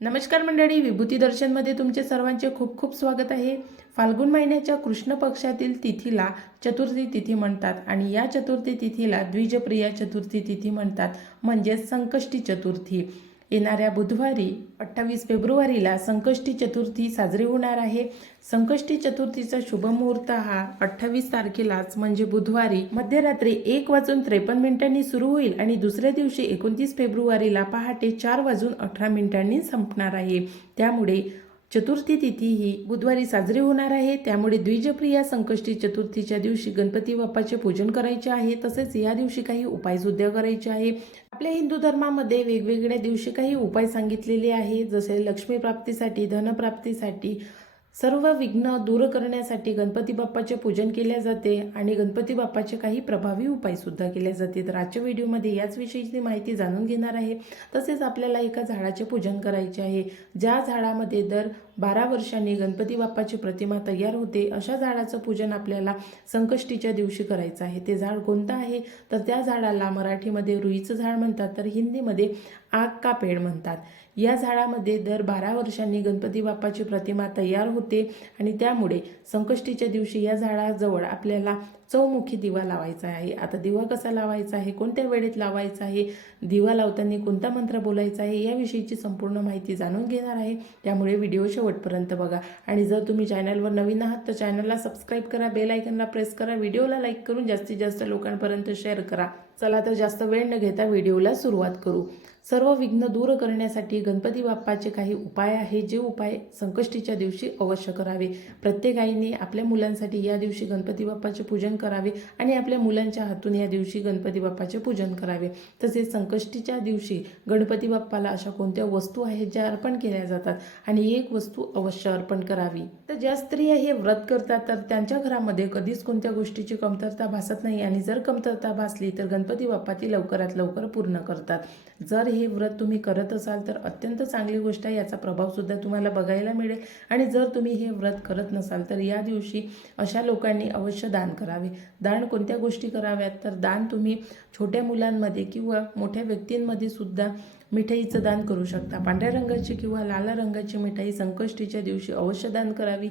नमस्कार मंडळी विभूती दर्शनमध्ये तुमचे सर्वांचे खूप खूप स्वागत आहे. फाल्गुन महिन्याच्या कृष्ण पक्षातील तिथीला चतुर्थी तिथी म्हणतात आणि या चतुर्थी तिथीला द्विजप्रिया चतुर्थी तिथी म्हणतात. म्हणजेच संकष्टी चतुर्थी. येणाऱ्या बुधवारी अठ्ठावीस फेब्रुवारीला संकष्टी चतुर्थी साजरी होणार आहे. संकष्टी चतुर्थीचा शुभमुहूर्त हा अठ्ठावीस तारखेलाच म्हणजे बुधवारी. मध्यरात्री एक वाजून त्रेपन्न मिनिटांनी सुरू होईल आणि दुसऱ्या दिवशी एकोणतीस फेब्रुवारीला पहाटे चार वाजून अठरा मिनिटांनी संपणार आहे. त्यामुळे चतुर्थी तिथी ही बुधवारी साजरी होणार आहे. त्यामुळे द्विजप्रिया संकष्टी चतुर्थीच्या दिवशी गणपती बाप्पाचे पूजन करायचे आहे. तसेच या दिवशी काही उपायसुद्धा करायचे आहे. आपल्या हिंदू धर्मामध्ये वेगवेगळ्या दिवशी काही उपाय सांगितलेले आहे जसे लक्ष्मी प्राप्तीसाठी धनप्राप्तीसाठी सर्व विघ्न दूर करण्यासाठी गणपती बाप्पाचे पूजन केले जाते आणि गणपती बाप्पाचे काही प्रभावी उपायसुद्धा केले जाते. तर आजच्या व्हिडिओमध्ये याच विषयीची माहिती जाणून घेणार आहे. तसेच आपल्याला एका झाडाचे पूजन करायचे आहे. ज्या झाडामध्ये दर बारा वर्षांनी गणपती बाप्पाची प्रतिमा तयार होते अशा झाडाचं पूजन आपल्याला संकष्टीच्या दिवशी करायचं आहे. ते झाड कोणतं आहे? तर त्या झाडाला मराठीमध्ये रुईचं झाड म्हणतात तर हिंदीमध्ये आग का पेड म्हणतात. या झाडामध्ये दर बारा वर्षांनी गणपती बाप्पाची प्रतिमा तयार होते आणि त्यामुळे संकष्टीच्या दिवशी या झाडाजवळ आपल्याला चौमुखी दिवा लावायचा आहे. आता दिवा कसा लावायचा आहे? कोणत्या वेळेत लावायचा आहे? दिवा लावताना कोणता मंत्र बोलायचा आहे? याविषयीची संपूर्ण माहिती जाणून घेणार आहे. त्यामुळे व्हिडिओ शेवटपर्यंत बघा. आणि जर तुम्ही चॅनलवर नवीन आहात तर चॅनलला सबस्क्राईब करा बेल आयकनला प्रेस करा व्हिडिओला लाईक करून जास्तीत जास्त लोकांपर्यंत शेअर करा. चला तर जास्त वेळ न घेता व्हिडिओला सुरुवात करू. सर्व विघ्न दूर करण्यासाठी गणपती बाप्पाचे काही उपाय आहे जे उपाय संकष्टीच्या दिवशी अवश्य करावे. प्रत्येक आईने आपल्या मुलांसाठी या दिवशी गणपती बाप्पाचे पूजन करावे आणि आपल्या मुलांच्या हातून या दिवशी गणपती बाप्पाचे पूजन करावे. तसेच संकष्टीच्या दिवशी गणपती बाप्पाला अशा कोणत्या वस्तू आहेत ज्या अर्पण केल्या जातात आणि एक वस्तू अवश्य अर्पण करावी. तर ज्या स्त्रिया हे व्रत करतात तर त्यांच्या घरामध्ये कधीच कोणत्या गोष्टीची कमतरता भासत नाही आणि जर कमतरता भासली तर गणपती बाप्पा ती लवकरात लवकर पूर्ण करतात. जर हे व्रत तुम्ही करत असाल तर अत्यंत चांगली गोष्ट आहे याचा प्रभाव सुद्धा तुम्हाला बघायला मिळेल. आणि जर तुम्ही हे व्रत करत नसाल तर या दिवशी अशा लोकांनी अवश्य दान करावे. दान कोणत्या गोष्टी कराव्यात? तर दान तुम्ही छोट्या मुलांमध्ये किंवा मोठ्या व्यक्तींमध्ये सुद्धा मिठाईचं दान करू शकता. पांढऱ्या रंगाची किंवा लाल रंगाची मिठाई संकष्टीच्या दिवशी अवश्य दान करावी.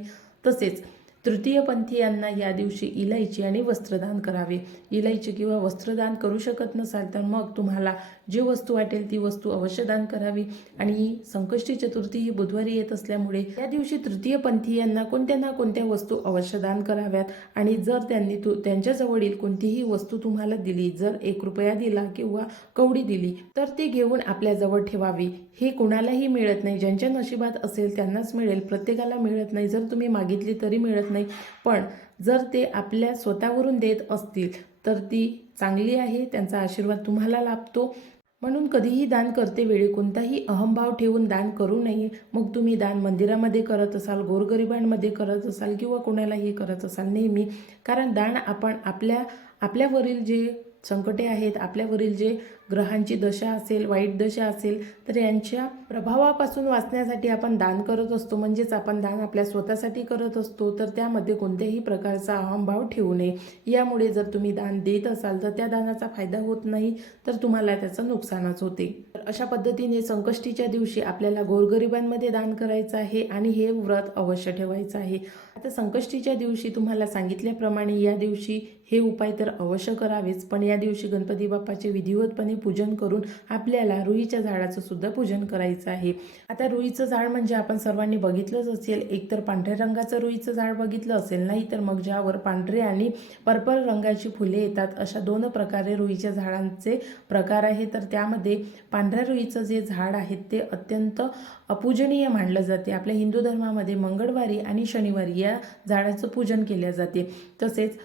तसेच तृतीयपंथीयांना या दिवशी इलायची आणि वस्त्रदान करावे. इलायची किंवा वस्त्रदान करू शकत नसाल तर मग तुम्हाला जी वस्तू वाटेल ती वस्तू अवश्य दान करावी. आणि संकष्टी चतुर्थी ही बुधवारी येत असल्यामुळे या दिवशी तृतीयपंथीयांना कोणत्या ना कोणत्या वस्तू अवश्य दान कराव्यात? आणि जर त्यांनी तू त्यांच्याजवळील कोणतीही वस्तू तुम्हाला दिली जर एक रुपया दिला किंवा कवडी दिली तर ती घेऊन आपल्याजवळ ठेवावी. हे कुणालाही मिळत नाही. ज्यांच्या नशिबात असेल त्यांनाच मिळेल. प्रत्येकाला मिळत नाही. जर तुम्ही मागितली तरी मिळत नाही. नाही. पण जर ते आपल्या स्वतःवरून देत असतील तर ती चांगली आहे त्यांचा आशीर्वाद तुम्हाला लाभतो. म्हणून कधीही दान करते वेळी कोणताही अहंभाव ठेवून दान करू नये. मग तुम्ही दान मंदिरामध्ये करत असाल गोरगरिबांमध्ये करत असाल किंवा कोणालाही करत असाल नेहमी. कारण दान आपण आपल्या आपल्यावरील जे संकटे आहेत आपल्यावरील जे ग्रहांची दशा असेल वाईट दशा असेल तर यांच्या प्रभावापासून वाचण्यासाठी आपण दान करत असतो. म्हणजेच आपण दान आपल्या स्वतःसाठी करत असतो. तर त्यामध्ये कोणत्याही प्रकारचा अहंभाव ठेवू नये. यामुळे जर तुम्ही दान देत असाल तर त्या दानाचा फायदा होत नाही तर तुम्हाला त्याचं नुकसानच होते. तर अशा पद्धतीने संकष्टीच्या दिवशी आपल्याला गोरगरिबांमध्ये दान करायचं आहे आणि हे व्रत अवश्य ठेवायचं आहे. आता संकष्टीच्या दिवशी तुम्हाला सांगितल्याप्रमाणे या दिवशी हे उपाय तर अवश्य करावेच. पण या दिवशी गणपती बाप्पाचे विधिवतपणे पूजन करून आपल्याला रुईच्या झाडाचं सुद्धा पूजन करायचं आहे. आता रुईचं झाड म्हणजे आपण सर्वांनी बघितलंच असेल एकतर पांढऱ्या रंगाचं रुईचं झाड बघितलं असेल नाही तर मग ज्यावर पांढरे आणि पर्पल रंगाची फुले येतात अशा दोन प्रकारे रुईच्या झाडांचे प्रकार आहे तर त्यामध्ये पांढऱ्या रुईचं जे झाड आहे ते अत्यंत अपूजनीय मानलं जाते. आपल्या हिंदू धर्मामध्ये मंगळवारी आणि शनिवारी या झाडाचं पूजन केले जाते. तसेच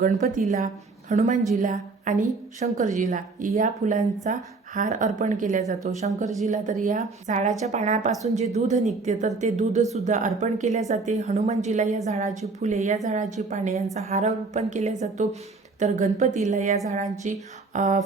गणपतीला हनुमानजीला आणि शंकरजीला या फुलांचा हार अर्पण केला जातो. शंकरजीला तर या झाडाच्या पानापासून जे दूध निघते तर ते दूध सुद्धा अर्पण केले जाते. हनुमानजीला या झाडाची फुले या झाडाची पाने यांचा हार अर्पण केला जातो. तर गणपतीला या झाडांची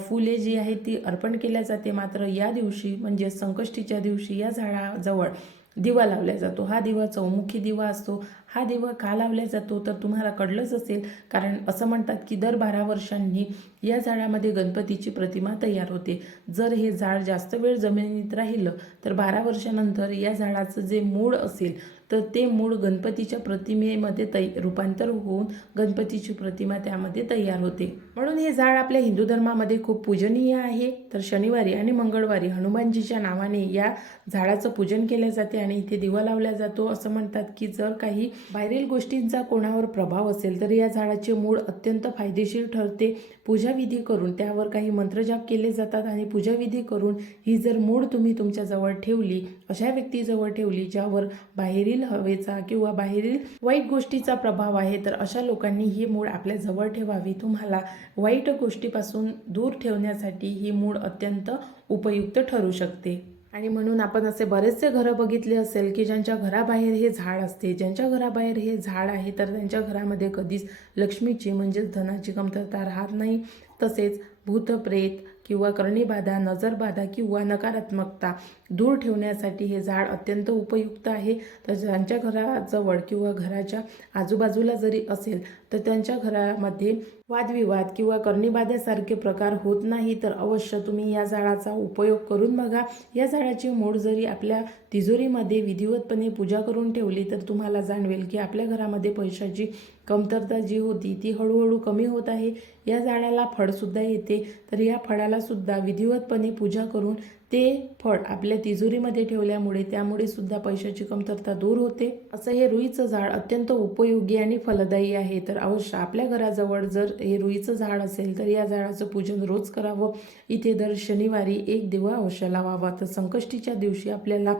फुले जी आहेत ती अर्पण केल्या जाते. मात्र या दिवशी म्हणजे संकष्टीच्या दिवशी या झाडाजवळ दिवा लावला जातो. हा दिवा चौमुखी दिवा असतो. हा दिवा का लावला जातो? तर तुम्हाला कळलंच असेल. कारण असं म्हणतात की दर बारा वर्षांनी या झाडामध्ये गणपतीची प्रतिमा तयार होते. जर हे झाड जास्त वेळ जमिनीत राहिलं तर बारा वर्षानंतर या झाडाचं जे मूळ असेल तर ते मूळ गणपतीच्या प्रतिमेमध्ये तै रूपांतर होऊन गणपतीची प्रतिमा त्यामध्ये तयार होते. म्हणून हे झाड आपल्या हिंदू धर्मामध्ये खूप पूजनीय आहे. तर शनिवारी आणि मंगळवारी हनुमानजीच्या नावाने या झाडाचं पूजन केले जाते आणि इथे दिवा लावला जातो. असं म्हणतात की जर काही बाहेरील गोष्टींचा कोणावर प्रभाव असेल तर या झाडाचे मूळ अत्यंत फायदेशीर ठरते. पूजाविधी करून त्यावर काही मंत्रजाप केले जातात आणि पूजाविधी करून ही जर मूळ तुम्ही तुमच्याजवळ ठेवली अशा व्यक्तीजवळ ठेवली ज्यावर बाहेरील हवेचा किंवा बाहेरील वाईट गोष्टीचा प्रभाव आहे तर अशा लोकांनी ही मूळ आपल्या जवळ ठेवावी. तुम्हाला वाईट गोष्टीपासून दूर ठेवण्यासाठी ही मूळ अत्यंत उपयुक्त ठरू शकते. आणि म्हणून आपण असे बरेचसे घरं बघितले असेल की ज्यांच्या घराबाहेर हे झाड असते. ज्यांच्या घराबाहेर हे झाड आहे तर त्यांच्या घरामध्ये कधीच लक्ष्मीची म्हणजेच धनाची कमतरता राहत नाही. तसेच भूत प्रेत किंवा करणीबाधा नजरबाधा किंवा नकारात्मकता दूर ठेवण्यासाठी हे झाड अत्यंत उपयुक्त आहे. तर ज्यांच्या घराजवळ किंवा घराच्या आजूबाजूला जरी असेल तर त्यांच्या घरामध्ये वादविवाद किंवा कर्णीबाध्यासारखे प्रकार होत नाही. तर अवश्य तुम्ही या झाडाचा उपयोग करून बघा. या झाडाची मूळ जरी आपल्या तिजोरीमध्ये विधिवतपणे पूजा करून ठेवली तर तुम्हाला जाणवेल की आपल्या घरामध्ये पैशाची कमतरता जी होती ती हळूहळू कमी होत आहे. या झाडाला फळसुद्धा येते. तर या फळालासुद्धा विधिवतपणे पूजा करून ते फळ आपल्या तिजोरीमध्ये ठेवल्यामुळे त्यामुळे सुद्धा पैशाची कमतरता दूर होते. असं हे रुईचं झाड अत्यंत उपयोगी आणि फलदायी आहे. तर अवश्य आपल्या घराजवळ जर हे रुईचं झाड असेल तर या झाडाचं पूजन रोज करावं. इथे दर शनिवारी एक दिवा अवश्य लावावा. तर संकष्टीच्या दिवशी आपल्याला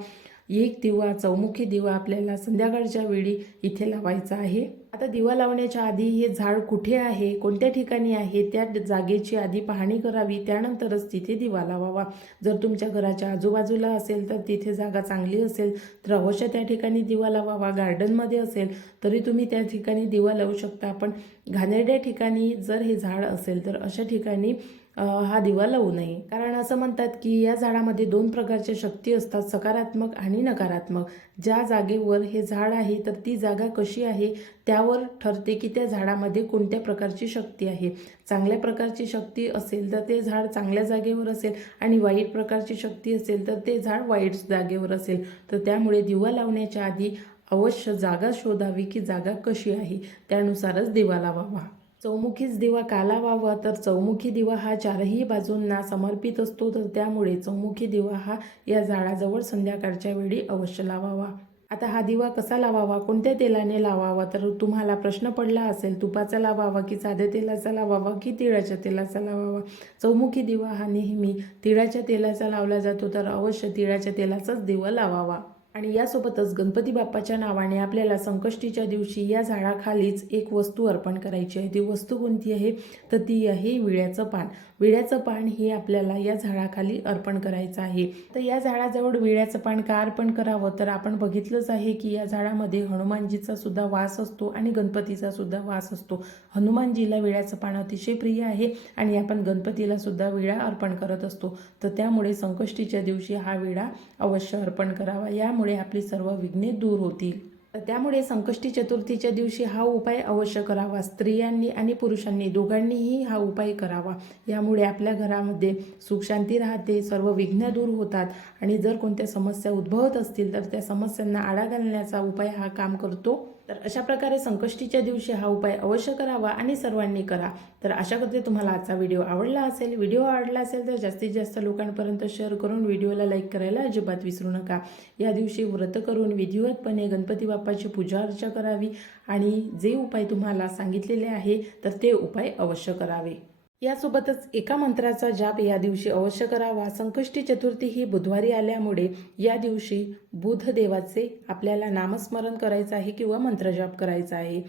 एक दिवा चौमुखी दिवा आपल्याला संध्याकाळच्या वेळी इथे लावायचा आहे. आता दिवा लावण्याच्या आधी हे झाड कुठे आहे कोणत्या ठिकाणी आहे त्या जागेची आधी पाहणी करावी त्यानंतरच तिथे दिवा लावावा. जर तुमच्या घराच्या आजूबाजूला असेल तर तिथे जागा चांगली असेल तर अवश्य त्या ठिकाणी दिवा लावावा. गार्डनमध्ये असेल तरी तुम्ही त्या ठिकाणी दिवा लावू शकता. पण घाणेरड्या ठिकाणी जर हे झाड असेल तर अशा ठिकाणी हा दिवा लावू नये. कारण असं म्हणतात की या झाडामध्ये दोन प्रकारच्या शक्ती असतात सकारात्मक आणि नकारात्मक. ज्या जागेवर हे झाड आहे तर ती जागा कशी आहे त्यावर ठरते की त्या झाडामध्ये कोणत्या प्रकारची शक्ती आहे. चांगल्या प्रकारची शक्ती असेल तर ते झाड चांगल्या जागेवर असेल आणि वाईट प्रकारची शक्ती असेल तर ते झाड वाईट जागेवर असेल. तर त्यामुळे दिवा लावण्याच्या आधी अवश्य जागा शोधावी की जागा कशी आहे त्यानुसारच दिवा लावावा. चौमुखीच दिवा का लावावा तर चौमुखी दिवा हा चारही बाजूंना समर्पित असतो तर त्यामुळे चौमुखी दिवा हा या झाडाजवळ संध्याकाळच्या वेळी अवश्य लावावा. आता हा दिवा कसा लावावा कोणत्या तेलाने लावावा तर तुम्हाला प्रश्न पडला असेल तुपाचा लावावा की साध्या तेलाचा लावावा की तिळाच्या तेलाचा लावावा? चौमुखी दिवा हा नेहमी तिळाच्या तेलाचा लावला जातो तर अवश्य तिळाच्या तेलाचाच दिवा लावावा. आणि यासोबतच गणपती बाप्पाच्या नावाने आपल्याला संकष्टीच्या दिवशी या झाडाखालीच एक वस्तू अर्पण करायची आहे. ती वस्तू कोणती आहे? तर ती आहे विड्याचं पान. विड्याचं पान हे आपल्याला या झाडाखाली अर्पण करायचं आहे. तर या झाडाजवळ विड्याचं पान का अर्पण करावं? तर आपण बघितलंच आहे की या झाडामध्ये हनुमानजीचा सुद्धा वास असतो आणि गणपतीचा सुद्धा वास असतो. हनुमानजीला विड्याचं पान अतिशय प्रिय आहे आणि आपण गणपतीला सुद्धा विळा अर्पण करत असतो. तर त्यामुळे संकष्टीच्या दिवशी हा विडा अवश्य अर्पण करावा. यामुळे आपली सर्व विघ्ने दूर होतील. त्यामुळे संकष्टी चतुर्थीच्या दिवशी हा उपाय अवश्य करावा. स्त्रियांनी आणि पुरुषांनी दोघांनीही हा उपाय करावा. यामुळे आपल्या घरामध्ये सुखशांती राहते सर्व विघ्न दूर होतात आणि जर कोणत्या समस्या उद्भवत असतील तर त्या समस्यांना आळा घालण्याचा उपाय हा काम करतो. तर अशा प्रकारे संकष्टीच्या दिवशी हा उपाय अवश्य करावा आणि सर्वांनी करा. तर अशा करते तुम्हाला आजचा व्हिडिओ आवडला असेल. व्हिडिओ आवडला असेल तर जास्तीत जास्त लोकांपर्यंत शेअर करून व्हिडिओला लाईक करायला अजिबात विसरू नका. या दिवशी व्रत करून विधिवतपणे गणपती बाप्पाची पूजा अर्चा करावी आणि जे उपाय तुम्हाला सांगितलेले आहे तर ते उपाय अवश्य करावे. यासोबतच एका मंत्राचा जाप या दिवशी अवश्य करावा. संकष्टी चतुर्थी ही बुधवारी आल्यामुळे या दिवशी बुध देवाचे आपल्याला नामस्मरण करायचं आहे किंवा मंत्रजाप करायचा आहे.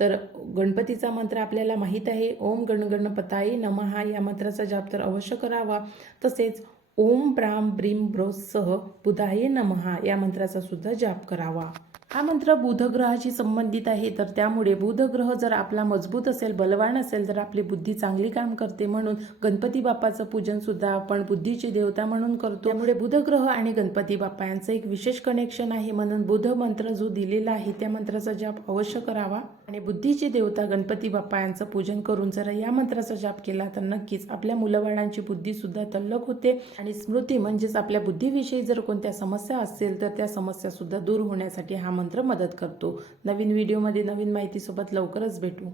तर गणपतीचा मंत्र आपल्याला माहीत आहे. ओम गणगणपताई नमहा या मंत्राचा जाप तर अवश्य करावा. तसेच ओम ब्राम ब्रीम ब्रोसह बुधाये नमहा या मंत्राचा सुद्धा जाप करावा. हा मंत्र बुधग्रहाशी संबंधित आहे तर त्यामुळे बुधग्रह जर आपला मजबूत असेल बलवान असेल तर आपली बुद्धी चांगली काम करते म्हणून गणपती बाप्पाचं पूजन सुद्धा आपण बुद्धीची देवता म्हणून करतो. त्यामुळे बुधग्रह आणि गणपती बाप्पा यांचं एक विशेष कनेक्शन आहे. म्हणून बुध मंत्र जो दिलेला आहे त्या मंत्राचा जाप अवश्य करावा. आणि बुद्धीची देवता गणपती बाप्पा यांचं पूजन करून जर या मंत्राचा जाप केला तर नक्कीच आपल्या मुलबाळांची बुद्धी सुद्धा तल्लक होते. आणि स्मृती म्हणजेच आपल्या बुद्धीविषयी जर कोणत्या समस्या असतील तर त्या समस्या सुद्धा दूर होण्यासाठी हा मंत्र मदत करतो. नवीन व्हिडिओमध्ये नवीन माहितीसोबत लवकरच भेटू.